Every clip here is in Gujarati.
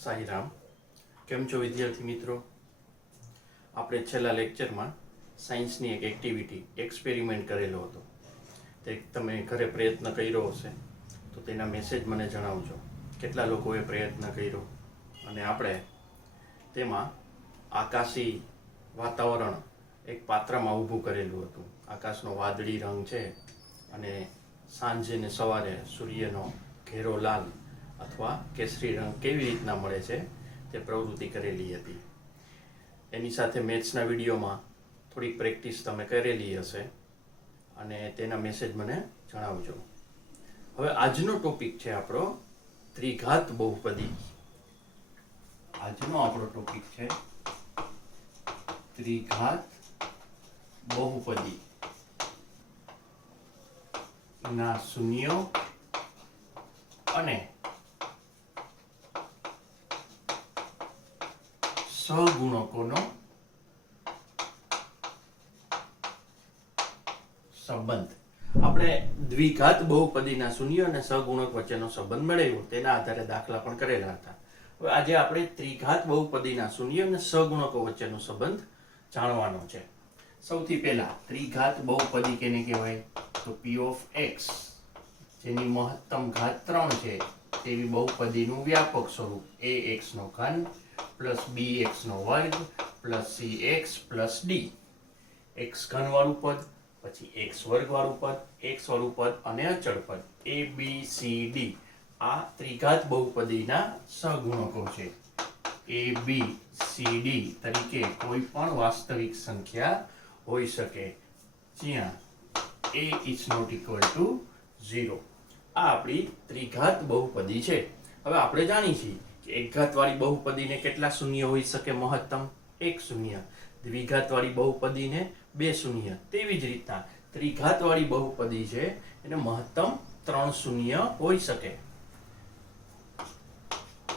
સાઈરામ, કેમ છો વિદ્યાર્થી મિત્રો? આપણે છેલ્લા લેક્ચરમાં સાયન્સની એક એક્ટિવિટી એક્સપેરિમેન્ટ કરેલો હતો. તે તમે ઘરે પ્રયત્ન કર્યો હશે તો તેના મેસેજ મને જણાવજો. કેટલા લોકોએ પ્રયત્ન કર્યો અને આપણે તેમાં આકાશી વાતાવરણ એક પાત્રમાં ઊભું કરેલું હતું. આકાશનો વાદળી રંગ છે અને સાંજે ને સવારે સૂર્યનો ઘેરો લાલ અથવા કેસરી રંગ કેવી રીતના મળે છે તે પ્રવૃત્તિ કરેલી હતી. એની સાથે મેથ્સના વિડીયોમાં થોડીક પ્રેક્ટિસ તમે કરેલી હશે અને તેના મેસેજ મને જણાવજો. હવે આજનો ટોપિક છે આપણો ત્રિઘાત બહુપદી. આજનો આપણો ટોપિક છે ત્રિઘાત બહુપદી ના શૂન્યો અને સહગુણકોનો સંબંધ. આપણે દ્વિઘાત બહુપદીના શૂન્ય અને સહગુણક વચ્ચેનો સંબંધ મેળવ્યો, તેના આધારે દાખલા પણ કરેલા હતા. હવે આજે આપણે ત્રિઘાત બહુપદીના શૂન્ય અને સહગુણકો વચ્ચેનો સંબંધ જાણવાનો છે. સૌથી પહેલા ત્રિઘાત બહુપદી કેને કહેવાય? તો p of x જેની મહત્તમ ઘાત 3 છે તેવી બહુપદીનું વ્યાપક સ્વરૂપ ax નો ઘન પ્લસ bx નો વર્ગ plus cx plus d. x ઘન વાળું પદ, પછી x વર્ગ વાળું પદ, x વાળું પદ અને અચળ પદ a b c d આ ત્રિઘાત બહુપદીના સહગુણકો છે. a b c d તરીકે કોઈ પણ વાસ્તવિક સંખ્યા હોઈ શકે જ્યાં a is not equal to 0. આ આપણી ત્રિઘાત બહુપદી છે. હવે આપણે જાણીએ છીએ કે એક ઘાત વાળી બહુપદીને કેટલા શૂન્ય હોઈ શકે? મહત્તમ 1 શૂન્ય. દ્વિઘાત વાળી બહુપદીને 2 શૂન્ય. તેવી જ રીતના ત્રિઘાત વાળી બહુપદી છે એને મહત્તમ 3 શૂન્ય હોઈ શકે.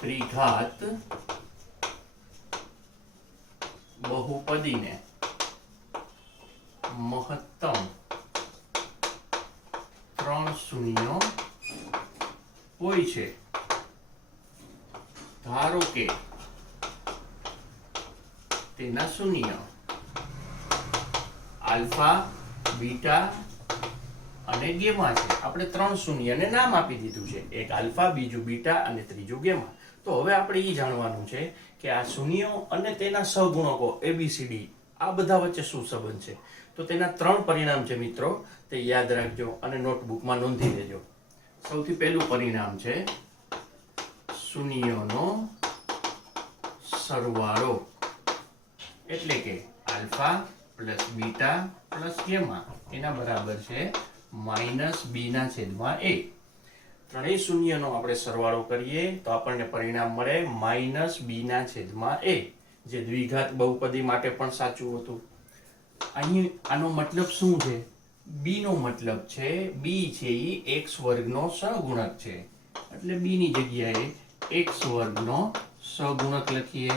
ત્રિઘાત બહુપદીને મહત્તમ 3 શૂન્ય હોય છે. ધારો કે તેના શૂન્ય આલ્ફા, બીટા અને ગેમા છે. આપણે 3 શૂન્યને નામ આપી દીધું છે, એક આલ્ફા, બીજું બીટા અને ત્રીજું ગેમા. તો હવે આપણે એ જાણવાનું છે કે આ શૂન્યો અને તેના સહગુણકો ABCD આ બધા વચ્ચે શું સંબંધ છે. તો તેના 3 પરિણામ છે મિત્રો, તે યાદ રાખજો અને નોટબુકમાં નોંધી લેજો. સૌથી પહેલું પરિણામ છે શૂન્યોનો સરવાળો, એટલે કે alpha plus beta plus gamma એના બરાબર છે -b ના છેદમાં a. ત્રણેય શૂન્યનો આપણે સરવાળો કરીએ તો આપણને પરિણામ મળે -b ના છેદમાં a, જે દ્વિઘાત બહુપદી માટે પણ સાચું હતું. અહીં આનો મતલબ શું છે? b નો મતલબ છે b છે એ x વર્ગનો સહગુણક છે, એટલે b ની જગ્યાએ x વર્ગનો સહગુણક લખીએ.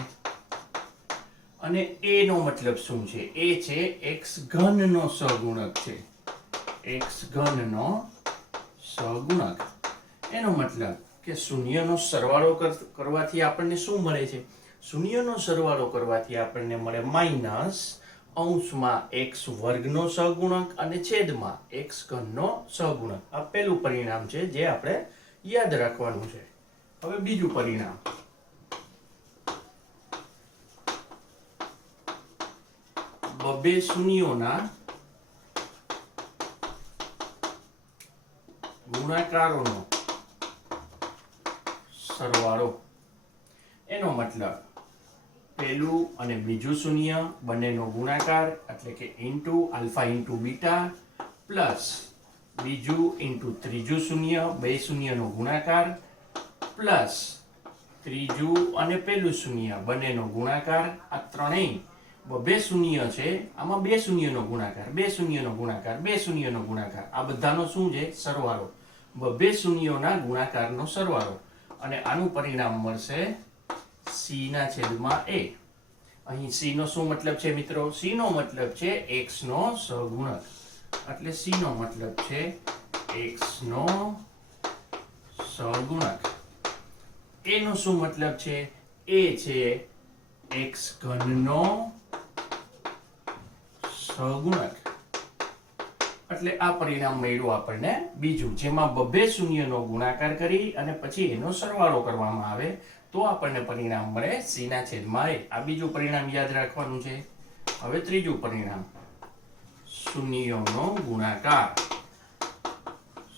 અને a નો મતલબ શું છે? a છે x ઘનનો સહગુણક છે, x ઘનનો સહગુણક. એનો મતલબ કે શૂન્યનો સરવાળો કરવાથી આપણને શું મળે છે? શૂન્યનો સરવાળો કરવાથી આપણને મળે માઇનસ અંશમાં x વર્ગનો સહગુણક અને છેદમાં x ઘનનો સહગુણક. આ પહેલું પરિણામ છે જે આપણે યાદ રાખવાનું છે. હવે બીજું પરિણામ, બબે શૂન્યોના ગુણાકારોનો સરવાળો. એનો મતલબ પહેલું અને બીજું શૂન્ય બંનેનો ગુણાકાર એટલે k into alpha into beta plus બીજું ઇન્ટુ ત્રીજું શૂન્ય, બે શૂન્યનો ગુણાકાર પ્લસ ત્રીજું અને પહેલું શૂન્ય બંનેનો ગુણાકાર. આ ત્રણેય બે શૂન્ય છે, આમાં બે શૂન્યનો ગુણાકાર, બે શૂન્યનો ગુણાકાર, બે શૂન્યનો ગુણાકાર, આ બધાનો શું છે? સરવાળો. બે શૂન્યોના ગુણાકારનો સરવાળો. અને આનું પરિણામ મળશે c ના છેદમાં a. અહીં c નો શું મતલબ છે મિત્રો? c નો મતલબ છે x નો સહગુણક, એટલે c નો મતલબ છે x નો સહગુણક. એનો શું મતલબ છે? એ છે x ઘનનો સહગુણક. એટલે આ પરિણામ મળ્યું આપણને બીજું, જેમાં બબ્બે શૂન્યનો ગુણાકાર કરી અને પછી એનો સરવાળો કરવામાં આવે તો આપણને પરિણામ મળે c ના છેદમાં a. આ બીજું પરિણામ યાદ રાખવાનું છે. હવે ત્રીજું પરિણામ, શૂન્યોનો ગુણાકાર.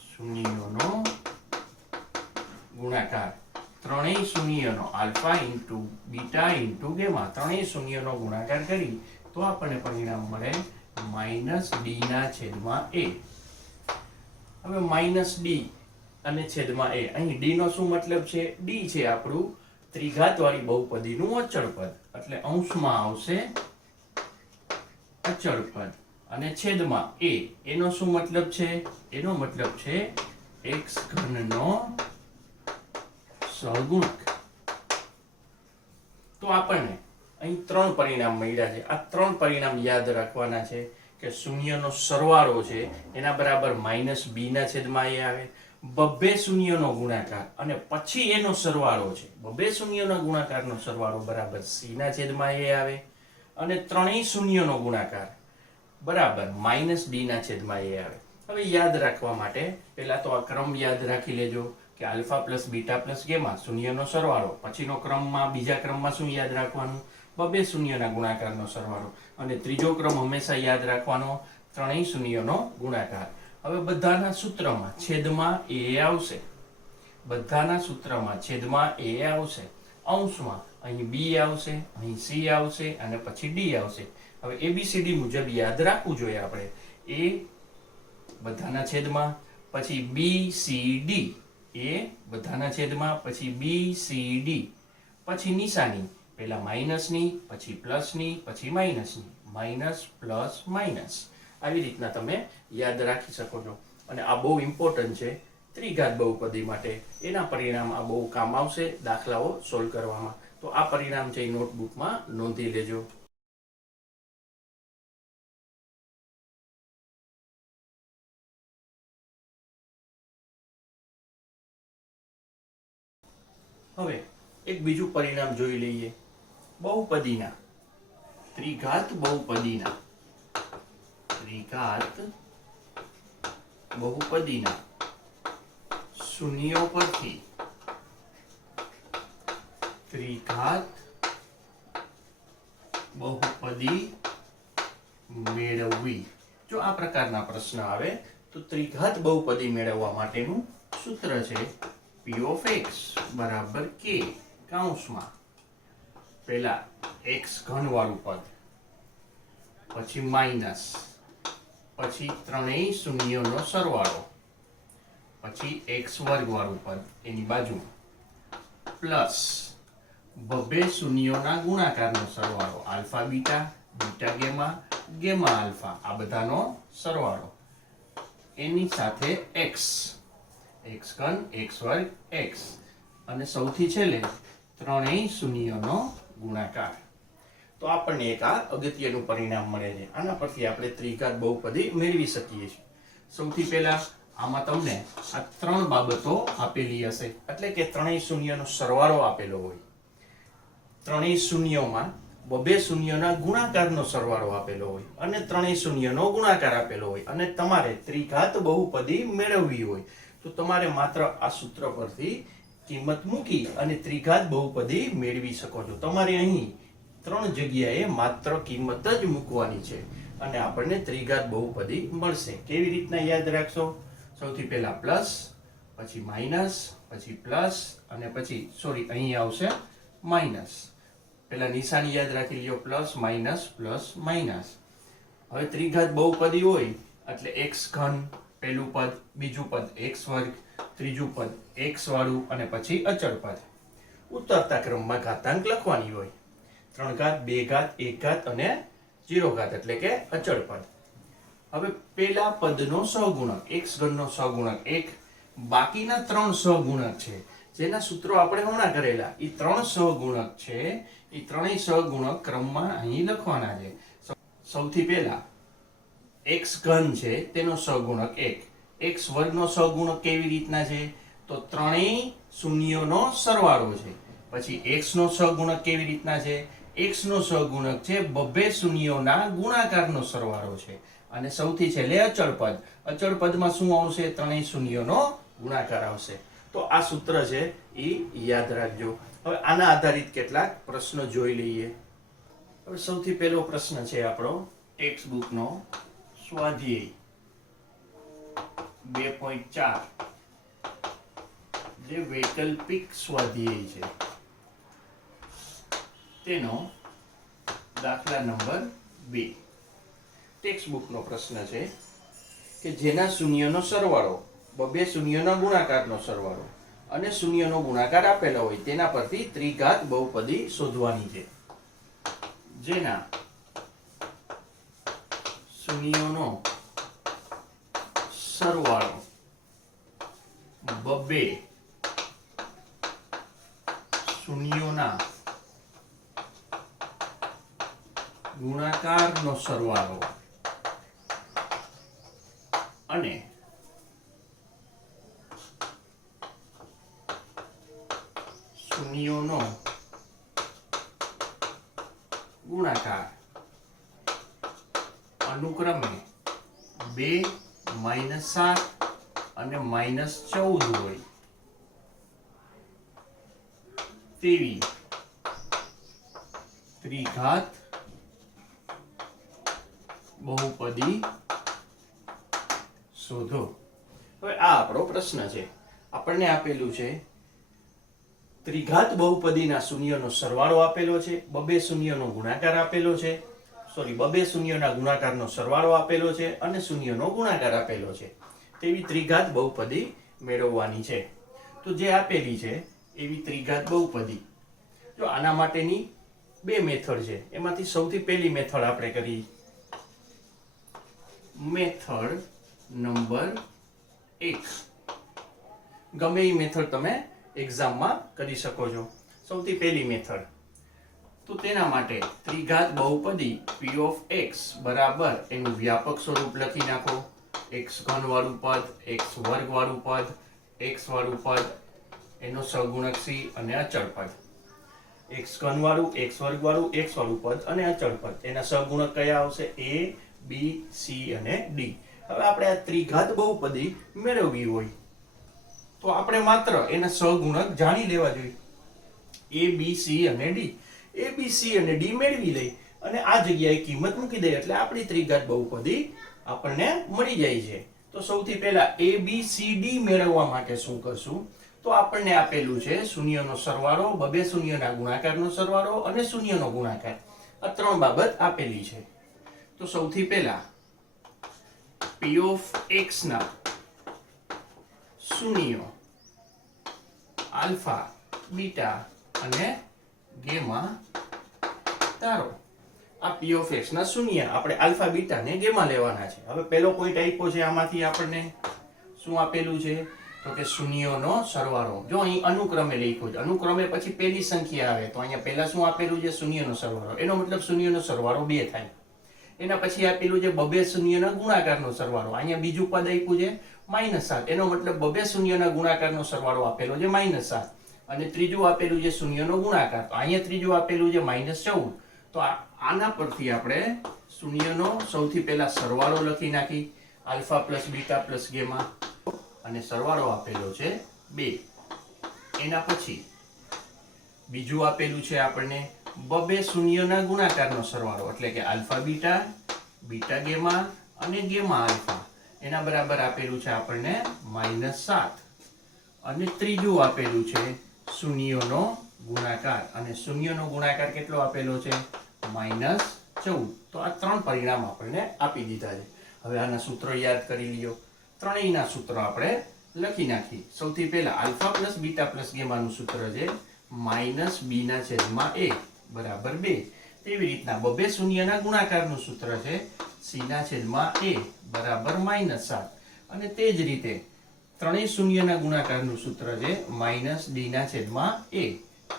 શૂન્યોનો ગુણાકાર, ત્રણેય શૂન્યનો alpha into beta into gamma, ત્રણેય શૂન્યનો ગુણાકાર કરી તો આપણને પરિણામ મળે -d ના છેદમાં a. હવે -d અને છેદમાં a, અહીં d નો શું મતલબ છે? d છે આપણું ત્રિઘાતવાળી બહુપદીનું અચળ પદ, એટલે અંશમાં આવશે અચળ પદ, અને છેદમાં a, એનો શું મતલબ છે? એનો મતલબ છે x ઘનનો સહગુણક. તો આપણને અહીં ત્રણ પરિણામ મળ્યા છે. આ ત્રણ પરિણામ યાદ રાખવાના છે કે શૂન્યનો સરવાળો છે એના બરાબર -b ના છેદમાં a આવે, બબ્બે શૂન્યનો ગુણાકાર અને પછી એનો સરવાળો છે, બબ્બે શૂન્યનો ગુણાકારનો સરવાળો બરાબર c ના છેદમાં a આવે, અને ત્રણેય શૂન્યનો ગુણાકાર બરાબર -d ના છેદમાં a આવે. હવે યાદ રાખવા માટે પહેલા તો આ ક્રમ યાદ રાખી લેજો કે alpha plus beta plus gamma શૂન્યનો સરવાળો, પછીનો ક્રમમાં બીજા ક્રમમાં શું યાદ રાખવાનું? બબ્બે શૂન્યના ગુણાકારનો સરવાળો, અને ત્રીજો ક્રમ હંમેશા યાદ રાખવાનો ત્રણેય શૂન્યનો ગુણાકાર. હવે બધાના સૂત્રમાં છેદમાં a આવશે, બધાના સૂત્રમાં છેદમાં a આવશે, અંશમાં અહીં b આવશે, અહીં c આવશે અને પછી d આવશે. હવે ABCD મુજબ યાદ રાખવું જોઈએ આપણે. a બધાના છેદમાં, પછી BCD, એ બધાના છેદમાં, પછી BCD, પછી નિશાની પહેલા માઇનસની, પછી પ્લસની, પછી માઇનસની, માઇનસ પ્લસ માઇનસ. આવી રીતના તમે યાદ રાખી શકો છો. અને આ બહુ ઇમ્પોર્ટન્ટ છે ત્રિઘાત બહુપદી માટે. એના પરિણામ આ બહુ કામ આવશે દાખલાઓ સોલ્વ કરવામાં. તો આ પરિણામ છે એ નોટબુકમાં નોંધી લેજો. હવે એક બીજું પરિણામ જોઈ લઈએ બહુપદીના, ત્રિઘાત બહુપદીના, ત્રિઘાત બહુપદીના શૂન્યો પરથી ત્રિઘાત બહુપદી મેળવવી. જો આ પ્રકારના પ્રશ્ન આવે તો ત્રિઘાત બહુપદી મેળવવા માટેનું સૂત્ર છે p of x બરાબર k, કૌંસમાં પહેલા x ઘન વાળું પદ, પછી માઇનસ, પછી ત્રણેય શૂન્યોનો સરવાળો, પછી x વર્ગ વાળું પદ એની બાજુ, પ્લસ બબ્બે શૂન્યોના ગુણાકારનો સરવાળો, alpha beta, beta gamma, gamma alpha, આ બધાનો સરવાળો, એની સાથે x, x ઘન, x વર્ગ, x, અને સૌથી છેલ્લે ત્રણેય શૂન્યનો ગુણાકાર. તો આપણને એક આ અગત્યનું પરિણામ મળે છે. આના પરથી આપણે ત્રિઘાત બહુપદી મેળવી શકીએ છીએ. સૌથી પહેલા આમાં તમને આ ત્રણ બાબતો આપેલી હશે, એટલે કે ત્રણેય શૂન્યનો સરવાળો આપેલો હોય, ત્રણેય શૂન્યોમાં બબે શૂન્યના ગુણાકારનો સરવાળો આપેલો હોય, અને ત્રણેય શૂન્યનો ગુણાકાર આપેલો હોય, અને તમારે ત્રિઘાત બહુપદી મેળવવી હોય તો તમારે માત્ર આ સૂત્ર પરથી કિંમત મૂકી અને ત્રિઘાત બહુપદી મેળવી શકો છો. તમારે અહીં ત્રણ જગ્યાએ માત્ર કિંમત જ મૂકવાની છે અને આપણને ત્રિઘાત બહુપદી મળશે. કેવી રીતના યાદ રાખશો? સૌથી પહેલા પ્લસ, પછી માઇનસ, પછી પ્લસ, અને પછી અહીં આવશે માઇનસ. પહેલા નિશાની યાદ રાખી લ્યો, પ્લસ માઇનસ પ્લસ માઇનસ. હવે ત્રિઘાત બહુપદી હોય એટલે x ઘન પહેલું પદ, બીજું પદ x વર્ગ, ત્રીજું પદ x વાળું, અને પછી અચળ પદ. ઉતરતા ક્રમમાં ઘાતાંક લખવાની હોય, 3 ઘાત, 2 ઘાત, 1 ઘાત અને 0 ઘાત, એટલે કે અચળ પદ. હવે પેલા પદનો સહગુણક, x ઘનનો સહગુણક 1, બાકીના 3 સહગુણક છે જેના સૂત્રો આપણે હમણાં કરેલા, એ 3 સહગુણક છે, એ ત્રણેય સહગુણક ક્રમમાં અહીં લખવાના છે. સૌથી પહેલા x ઘન છે તેનો સહગુણક 1, x વર્ગનો સહગુણક કેવી રીતના છે? તો ત્રણેય શૂન્યોનો સરવાળો છે, પછી x નો સહગુણક કેવી રીતના છે? x નો સહગુણક છે બબે શૂન્યોના ગુણાકારનો સરવાળો છે. અને સૌથી છેલ્લે અચળ પદ. અચળ પદમાં શું આવશે? ત્રણેય શૂન્યોનો ગુણાકાર આવશે. તો આ સૂત્ર છે એ યાદ રાખજો. હવે આના આધારિત કેટલાક પ્રશ્નો જોઈ લઈએ. હવે સૌથી પહેલો પ્રશ્ન છે આપણો ટેક્સ્ટ બુકનો સ્વાધ્યાય 2.4 જે વૈકલ્પિક સ્વાધ્યાય છે તેનો દાખલા નંબર 2. ટેક્સ્ટ બુકનો પ્રશ્ન છે કે જેના શૂન્યનો સરવાળો બબે શૂન્યના ગુણાકારનો સરવાળો અને શૂન્યનો ગુણાકાર આપેલો હોય તેના પરથી ત્રિઘાત બહુપદી શોધવાની છે. જેના શૂન્યનો સરવાળો બબે શૂન્યોના ગુણાકારનો સરવાળો અને શૂન્યોનો ગુણાકાર અનુક્રમે 2, -7 અને -14 હોય તેવી ત્રિઘાત બહુપદી શોધો. હવે આ આપણો પ્રશ્ન છે. આપણને આપેલું છે ત્રિઘાત બહુપદીના શૂન્યનો સરવાળો આપેલો છે, બબે શૂન્યનો ગુણાકાર આપેલો છે, બબે શૂન્યના ગુણાકારનો સરવાળો આપેલો છે અને શૂન્યનો ગુણાકાર આપેલો છે તેવી ત્રિઘાત બહુપદી મેળવવાની છે. તો જે આપેલી છે એવી ત્રિઘાત બહુપદી, જો આના માટેની બે મેથડ છે, એમાંથી સૌથી પહેલી મેથડ આપણે કરી. Method number 1. ગમે એ મેથડ તમે એક્ઝામમાં કરી શકો છો. સૌથી પહેલી મેથડ, તો તેના માટે ત્રિઘાત બહુપદી p of x બરાબર એનું વ્યાપક સ્વરૂપ લખી નાખો. x ઘન વાળું પદ, x વર્ગ વાળું પદ, x વાળું પદ, એનો સહગુણક c અને અચળ પદ. x ઘન વાળું, x વર્ગ વાળું, x વાળું પદ અને અચળ પદ. એના સહગુણક કયા આવશે? a, b, c અને d. હવે આપણે આ ત્રિઘાત બહુપદી મેળવવી હોય તો આપણે માત્ર એના સહગુણક જાણી લેવા જોઈએ. a, b, c અને d. a, b, c અને d મેળવી લઈ અને આ જગ્યાએ કિંમત મૂકી દઈએ એટલે આપણી ત્રિઘાત બહુપદી આપણને મળી જાય છે. તો સૌથી પહેલા a, b, c, d મેળવવા માટે શું કરશું? તો આપણને આપેલું છે શૂન્યનો સરવાળો, બબે શૂન્યના ગુણાકારનો સરવાળો અને શૂન્યનો ગુણાકાર. આ ત્રણ બાબત આપેલી છે. તો સૌથી પહેલા p of x ના શૂન્યો આલ્ફા, બીટા અને ગેમા ધારો. આ p of x ના શૂન્ય આપણે આલ્ફા, બીટા ને ગેમા લેવાના છે. હવે પહેલો પોઈન્ટ આપ્યો છે, આમાંથી આપણને શું આપેલું છે? તો કે શૂન્યોનો સરવાળો. જો અહીં અનુક્રમે લખ્યું છે, અનુક્રમે પછી પહેલી સંખ્યા આવે તો અહીંયા પહેલા શું આપેલું છે? શૂન્યનો સરવાળો. એનો મતલબ શૂન્યનો સરવાળો 2 થાય. એના પછી આપેલું છે બબે શૂન્યના ગુણાકારનો સરવાળો. અહીંયા બીજું પદ આપ્યું છે -7. એનો મતલબ બબે શૂન્યના ગુણાકારનો સરવાળો આપેલો છે -7. અને ત્રીજું આપેલું છે શૂન્યનો ગુણાકાર. તો અહીંયા ત્રીજું આપેલું છે -14. તો આના પરથી આપણે શૂન્યનો સૌથી પહેલા સરવાળો લખી નાખી. Alpha plus beta plus gamma અને સરવાળો આપેલો છે 2. એના પછી બીજું આપેલું છે આપણને બબે શૂન્યના ગુણાકારનો સરવાળો, એટલે કે આલ્ફા બીટા, બીટા ગેમા અને ગેમા આલ્ફા. એના બરાબર આપેલું છે આપણને -7. અને ત્રીજું આપેલું છે શૂન્યનો ગુણાકાર, અને શૂન્યનો ગુણાકાર કેટલો આપેલો છે? -14. તો આ ત્રણ પરિણામ આપણને આપી દીધા છે. હવે આના સૂત્રો યાદ કરી લ્યો. ત્રણેયના સૂત્રો આપણે લખી નાખી. સૌથી પહેલા આલ્ફા પ્લસ બીટા પ્લસ ગેમાનું સૂત્ર છે -b/a બરાબર 2. તેવી રીતના બબે શૂન્યના ગુણાકારનું સૂત્ર છે c/a બરાબર -7. અને તે જ રીતે ત્રણેય શૂન્યના ગુણાકારનું સૂત્ર છે -d/a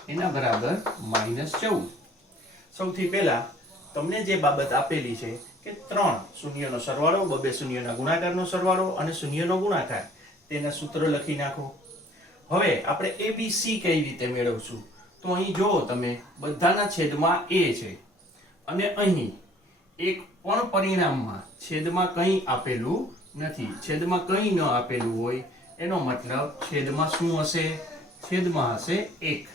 એના બરાબર -14. સૌથી પહેલા તમને જે બાબત આપેલી છે કે ત્રણ શૂન્યનો સરવાળો, બબે શૂન્યના ગુણાકારનો સરવાળો અને શૂન્યનો ગુણાકાર, તેના સૂત્ર લખી નાખો. હવે આપણે a, b, c કઈ રીતે મેળવશું? તો અહીં જુઓ તમે બધાના છેદમાં a છે અને અહીં એક પણ પરિણામમાં છેદમાં કંઈ આપેલું નથી. છેદમાં કંઈ ન આપેલું હોય એનો મતલબ છેદમાં શું હશે? છેદમાં હશે 1.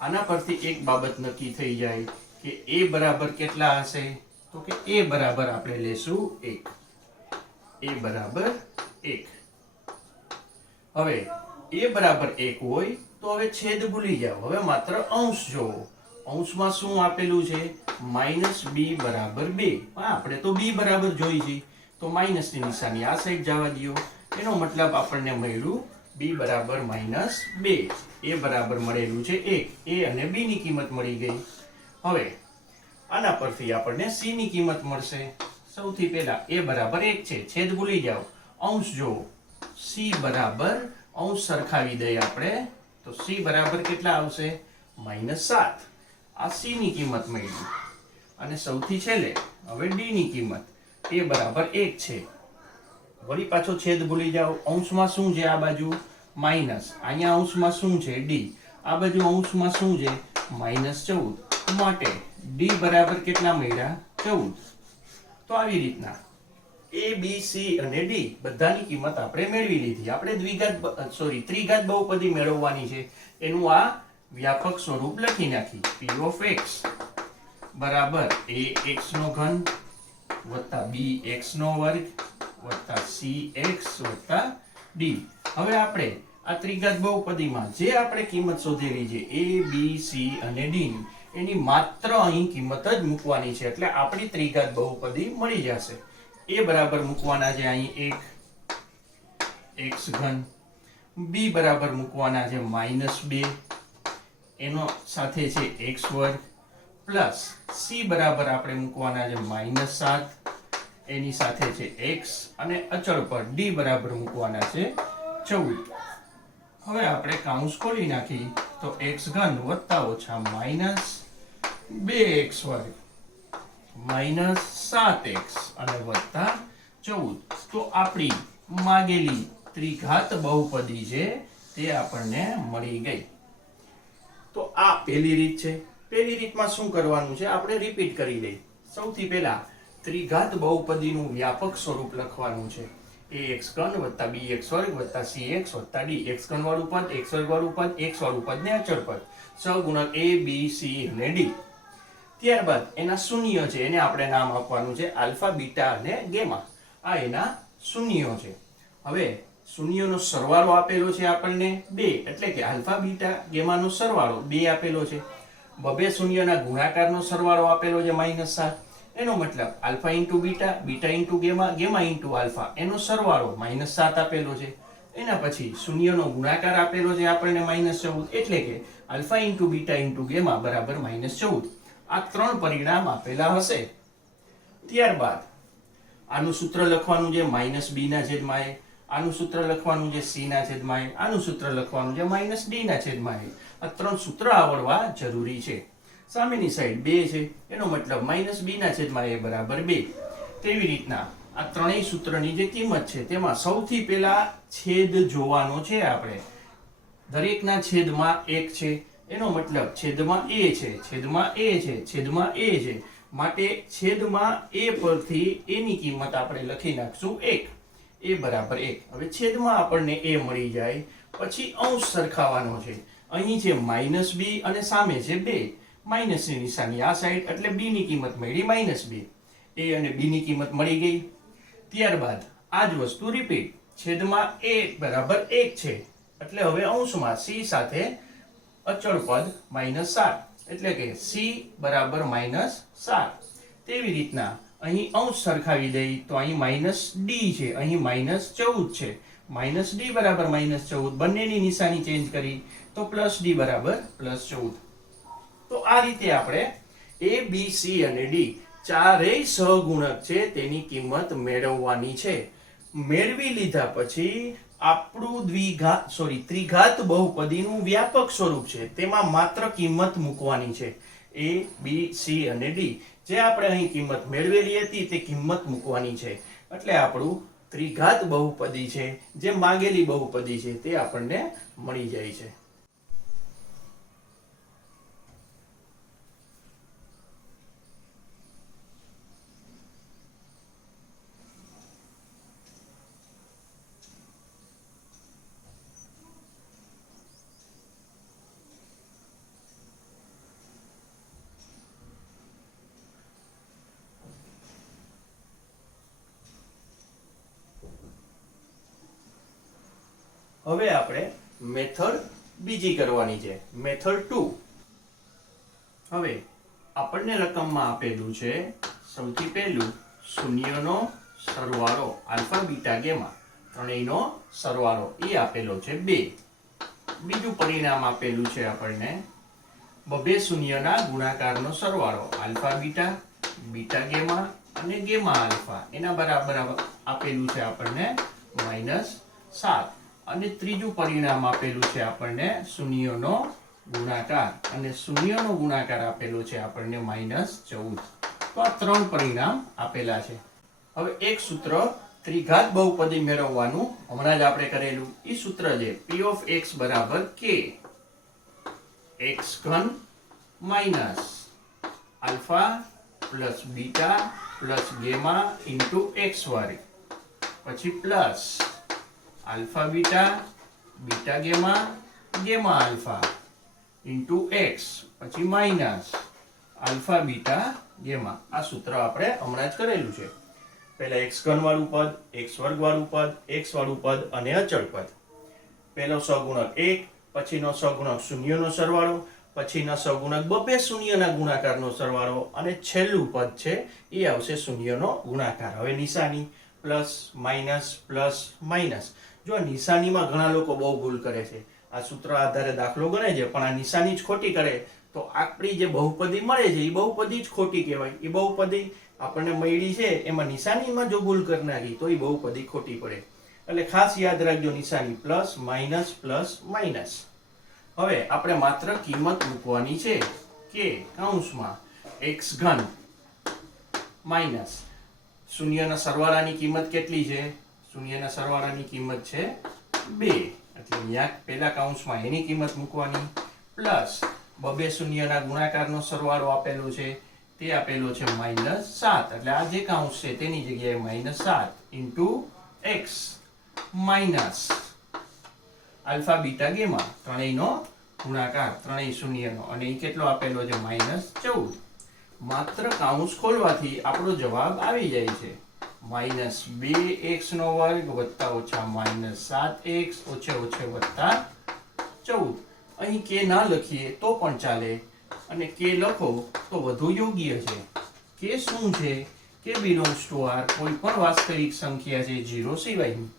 આના પરથી એક બાબત નક્કી થઈ જાય કે a બરાબર કેટલા હશે? તો કે a બરાબર આપણે લેશું 1. a બરાબર 1. હવે a બરાબર 1 હોય તો હવે છેદ ભૂલી જાઓ, હવે માત્ર અંશ જોવો. અંશમાં શું આપેલું છે? -b બરાબર 2. આપણે તો b બરાબર જોઈ છે તો માઇનસની નિશાની આ સાઈડ જવા દો. એનો મતલબ આપણને મળ્યું b બરાબર -2. a બરાબર મળેલું છે 1. a અને b ની કિંમત મળી ગઈ. હવે આના પરથી આપણને c ની કિંમત મળશે. સૌથી પહેલા a બરાબર 1 છે, છેદ ભૂલી જાઓ, અંશ જોવો. c બરાબર અંશ સરખાવી દઈએ આપણે તો c બરાબર કેટલા આવશે? -7. આ c ની કિંમત મળી. અને સૌથી છેલ્લે હવે d ની કિંમત. a બરાબર 1 છે, વળી પાછો છેદ ભૂલી જાઓ. અંશમાં શું છે? આ બાજુ માઇનસ, અહીંયા અંશમાં શું છે? d. આ બાજુ અંશમાં શું છે? -14. માટે d બરાબર કેટલા મળ્યા? 14. તો આવી રીતના a b c અને d બધાની કિંમત આપણે મેળવી લીધી. આપણે ત્રિઘાત બહુપદી મેળવવાની છે એનું આ વ્યાપક સ્વરૂપ લખી નાખી. p of x બરાબર ax નો ઘન વત્તા bx નો વર્ગ વત્તા cx વત્તા d. હવે આપણે આ ત્રિઘાત બહુપદીમાં જે આપણે કિંમત શોધેલી છે a b c અને d ની, એની માત્ર અહીં કિંમત જ મૂકવાની છે એટલે આપણી ત્રિઘાત બહુપદી મળી જશે. a બરાબર મૂકવાના છે અહીં 1 x ઘન, b બરાબર મૂકવાના છે -2 એનો સાથે છે x વર્ગ, પ્લસ c બરાબર આપણે મૂકવાના છે -7 એની સાથે છે x, અને અચળ પર d બરાબર મૂકવાના છે 14. હવે આપણે કૌંસ ખોલી નાખી તો x ઘન વત્તા ઓછા -2x વર્ગ -7x અને વત્તા 14. તો આપણી માંગેલી ત્રિઘાત બહુપદી છે તે આપણને મળી ગઈ. તો આ પહેલી રીત છે. પહેલી રીતમાં શું કરવાનું છે આપણે રિપીટ કરી લઈએ. સૌથી પહેલા ત્રિઘાત બહુપદીનું વ્યાપક સ્વરૂપ લખવાનું છે. ax ઘન વત્તા bx વર્ગ વત્તા cx વત્તા d. x ઘન વાળું પદ, x વર્ગ વાળું પદ, x વાળું પદ ને અચળ પદ, સહગુણક a b c અને d. ત્યારબાદ એના શૂન્ય છે, એને આપણે નામ આપવાનું છે આલ્ફા, બીટા અને ગેમા. આ એના શૂન્યો છે. હવે શૂન્યનો સરવાળો આપેલો છે આપણને 2, એટલે કે આલ્ફા, બીટા, ગેમાનો સરવાળો 2 આપેલો છે. બબે શૂન્યના ગુણાકારનો સરવાળો આપેલો છે -7. એનો મતલબ alpha into beta, beta into gamma, gamma into alpha, એનો સરવાળો -7 આપેલો છે. એના પછી શૂન્યનો ગુણાકાર આપેલો છે આપણને -14, એટલે કે alpha into beta into gamma બરાબર -14. આ 3 પરિણામ આપેલા હશે. ત્યારબાદ આનું સૂત્ર લખવાનું છે -b ના છેદમાં a, આનું સૂત્ર લખવાનું છે c ના છેદમાં a, આનું સૂત્ર લખવાનું છે -d ના છેદમાં a. આ 3 સૂત્ર આવડવા જરૂરી છે. સામેની સાઈડ 2 છે, એનો મતલબ -b ના છેદમાં a બરાબર 2. તેવી રીતના આ ત્રણેય સૂત્રની જે કિંમત છે તેમાં સૌથી પહેલા છેદ જોવાનો છે આપણે. દરેકના છેદમાં 1 છે, એનો મતલબ છેદમાં a છે, છેદમાં a છે, છેદમાં a છે. માટે છેદમાં a પરથી a ની કિંમત આપણે લખી નાખશું 1. a બરાબર 1. હવે છેદમાં આપણને a મળી જાય પછી અંશ સરખાવવાનો છે. અહીં છે -b અને સામે છે 2. માઇનસની નિશાની આ સાઈડ એટલે b ની કિંમત મળી -2. a અને b ની કિંમત મળી ગઈ. ત્યારબાદ આ જ વસ્તુ રિપીટ. છેદમાં a બરાબર 1 છે એટલે હવે અંશમાં c સાથે અચળ પદ -7, એટલે કે c બરાબર -7. તેવી રીતના અહીં અંશ સરખાવી દઈ તો અહીં -d છે, અહીં -14 છે. -d બરાબર -14, બંનેની નિશાની ચેન્જ કરી તો +d બરાબર +14. તો આ રીતે આપણે a b c અને d ચારેય સહગુણક છે તેની કિંમત મેળવવાની છે. મેળવી લીધા પછી આપણું ત્રિઘાત બહુપદીનું વ્યાપક સ્વરૂપ છે તેમાં માત્ર કિંમત મૂકવાની છે. a b c અને d જે આપણે અહીં કિંમત મેળવેલી હતી તે કિંમત મૂકવાની છે. એટલે આપણું ત્રિઘાત બહુપદી છે, જે માંગેલી બહુપદી છે તે આપણને મળી જાય છે. હવે આપણે મેથડ બીજી કરવાની છે, મેથડ 2. હવે આપણને રકમમાં આપેલું છે સૌથી પહેલું શૂન્યનો સરવાળો આલ્ફા બીટા ગેમા ત્રણેયનો સરવાળો એ આપેલો છે 2. બીજું પરિણામ આપેલું છે આપણને બબે શૂન્યના ગુણાકારનો સરવાળો આલ્ફા બીટા, બીટા ગેમા અને ગેમા આલ્ફા એના બરાબર આપેલું છે આપણને -7. અને ત્રીજું પરિણામ આપેલું છે આપણને શૂન્યનો ગુણાકાર અને શૂન્યનો ગુણાકાર આપેલો છે આપણને -14. તો આ 3 પરિણામ આપેલા છે. હવે એક સૂત્ર ત્રિઘાત બહુપદી મેળવવાનું હમણાં જ આપણે કરેલું એ સૂત્ર છે p of x બરાબર k x ઘન minus alpha plus beta plus gamma into x વર્ગ પછી plus alpha beta, beta gamma, gamma alpha into x પછી માઇનસ આલ્ફા બીટા ગેમા. આ સૂત્ર આપણે હમણાં જ કરેલું છે. પહેલા x ઘન વાળું પદ, x વર્ગ વાળું પદ, x વાળું પદ અને અચળ પદ. પહેલો સહગુણક 1, પછીનો સહગુણક શૂન્યનો સરવાળો, પછીના સહગુણક બબે શૂન્યના ગુણાકારનો સરવાળો અને છેલ્લું પદ છે એ આવશે શૂન્યનો ગુણાકાર. હવે નિશાની પ્લસ માઇનસ. જો નિશાનીમાં ઘણા લોકો બહુ ભૂલ કરે છે. આ સૂત્ર આધારે દાખલો ગણે છે પણ આ નિશાની જ ખોટી કરે તો આપણી જે બહુપદી મળે છે એ બહુપદી જ ખોટી કહેવાય. એ બહુપદી આપણને મળી છે એમાં નિશાનીમાં જો ભૂલ કરી નાખી તો એ બહુપદી ખોટી પડે. એટલે ખાસ યાદ રાખજો નિશાની પ્લસ માઇનસ. હવે આપણે માત્ર કિંમત મૂકવાની છે કે કૌંસમાં x ઘન માઇનસ શૂન્યના સરવાળાની કિંમત કેટલી છે? શૂન્યના સરવાળાની કિંમત છે 2. એટલે અહીંયા પહેલા કૌંસમાં એની કિંમત મૂકવાની પ્લસ બબે શૂન્યના ગુણાકારનો સરવાળો આપેલો છે તે આપેલો છે -7. એટલે આ જે કૌંસ છે તેની જગ્યાએ -7 into x minus alpha beta gamma ત્રણેયનો ગુણાકાર ત્રણેય શૂન્યનો અને એ કેટલો આપેલો છે -14. માત્ર કૌંસ ખોલવાથી આપણો જવાબ આવી જાય છે -2x નો વર્ગ વત્તા ઓછા -7x ઓછે વત્તા 14. અહીં કે ના લખીએ તો પણ ચાલે અને કે લખો તો વધુ યોગ્ય છે. કે શું છે? કે બિલોંગ્સ ટુ આર કોઈ પણ વાસ્તવિક સંખ્યા છે 0 સિવાયની.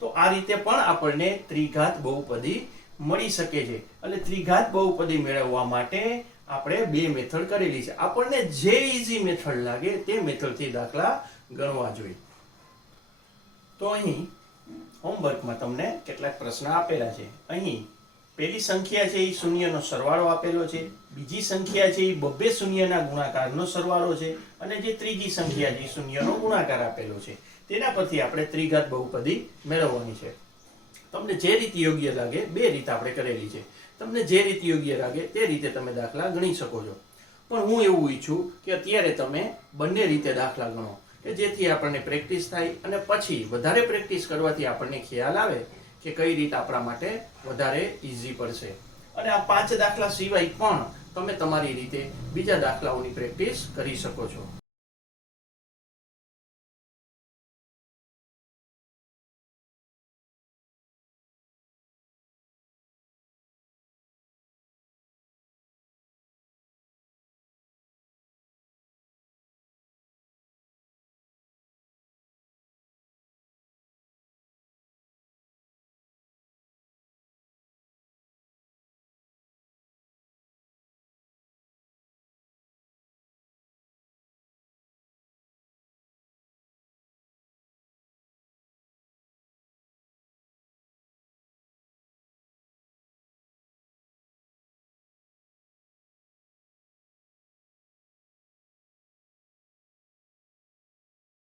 તો આ રીતે પણ આપણને ત્રિઘાત બહુપદી મળી શકે છે. એટલે ત્રિઘાત બહુપદી મેળવવા માટે આપણે 2 મેથડ કરેલી છે. આપણને જે ઈઝી મેથડ લાગે તે મેથડથી દાખલા ગણવા જોઈએ. તો અહીં હોમવર્કમાં તમને કેટલાક પ્રશ્ન આપેલા છે. અહીં પહેલી સંખ્યા છે એ શૂન્યનો સરવાળો આપેલો છે, બીજી સંખ્યા છે એ બબ્બે શૂન્યના ગુણાકારનો સરવાળો છે અને જે ત્રીજી સંખ્યા છે એ શૂન્યનો ગુણાકાર આપેલો છે. તેના પરથી આપણે ત્રિઘાત બહુપદી મેળવવાની છે. તમને જે રીત યોગ્ય લાગે 2 રીત આપણે કરેલી છે. તમને જે રીત યોગ્ય લાગે તે રીતે તમે દાખલા ગણી શકો છો. પણ હું એવું ઈચ્છું કે અત્યારે તમે બંને રીતે દાખલા ગણો કે જેથી આપણને પ્રેક્ટિસ થાય અને પછી વધારે પ્રેક્ટિસ કરવાથી આપણને ખ્યાલ આવે કે કઈ રીત આપણા માટે વધારે ઈઝી પડશે. અને આ 5 દાખલા સિવાય પણ તમે તમારી રીતે બીજા દાખલાઓની પ્રેક્ટિસ કરી શકો છો.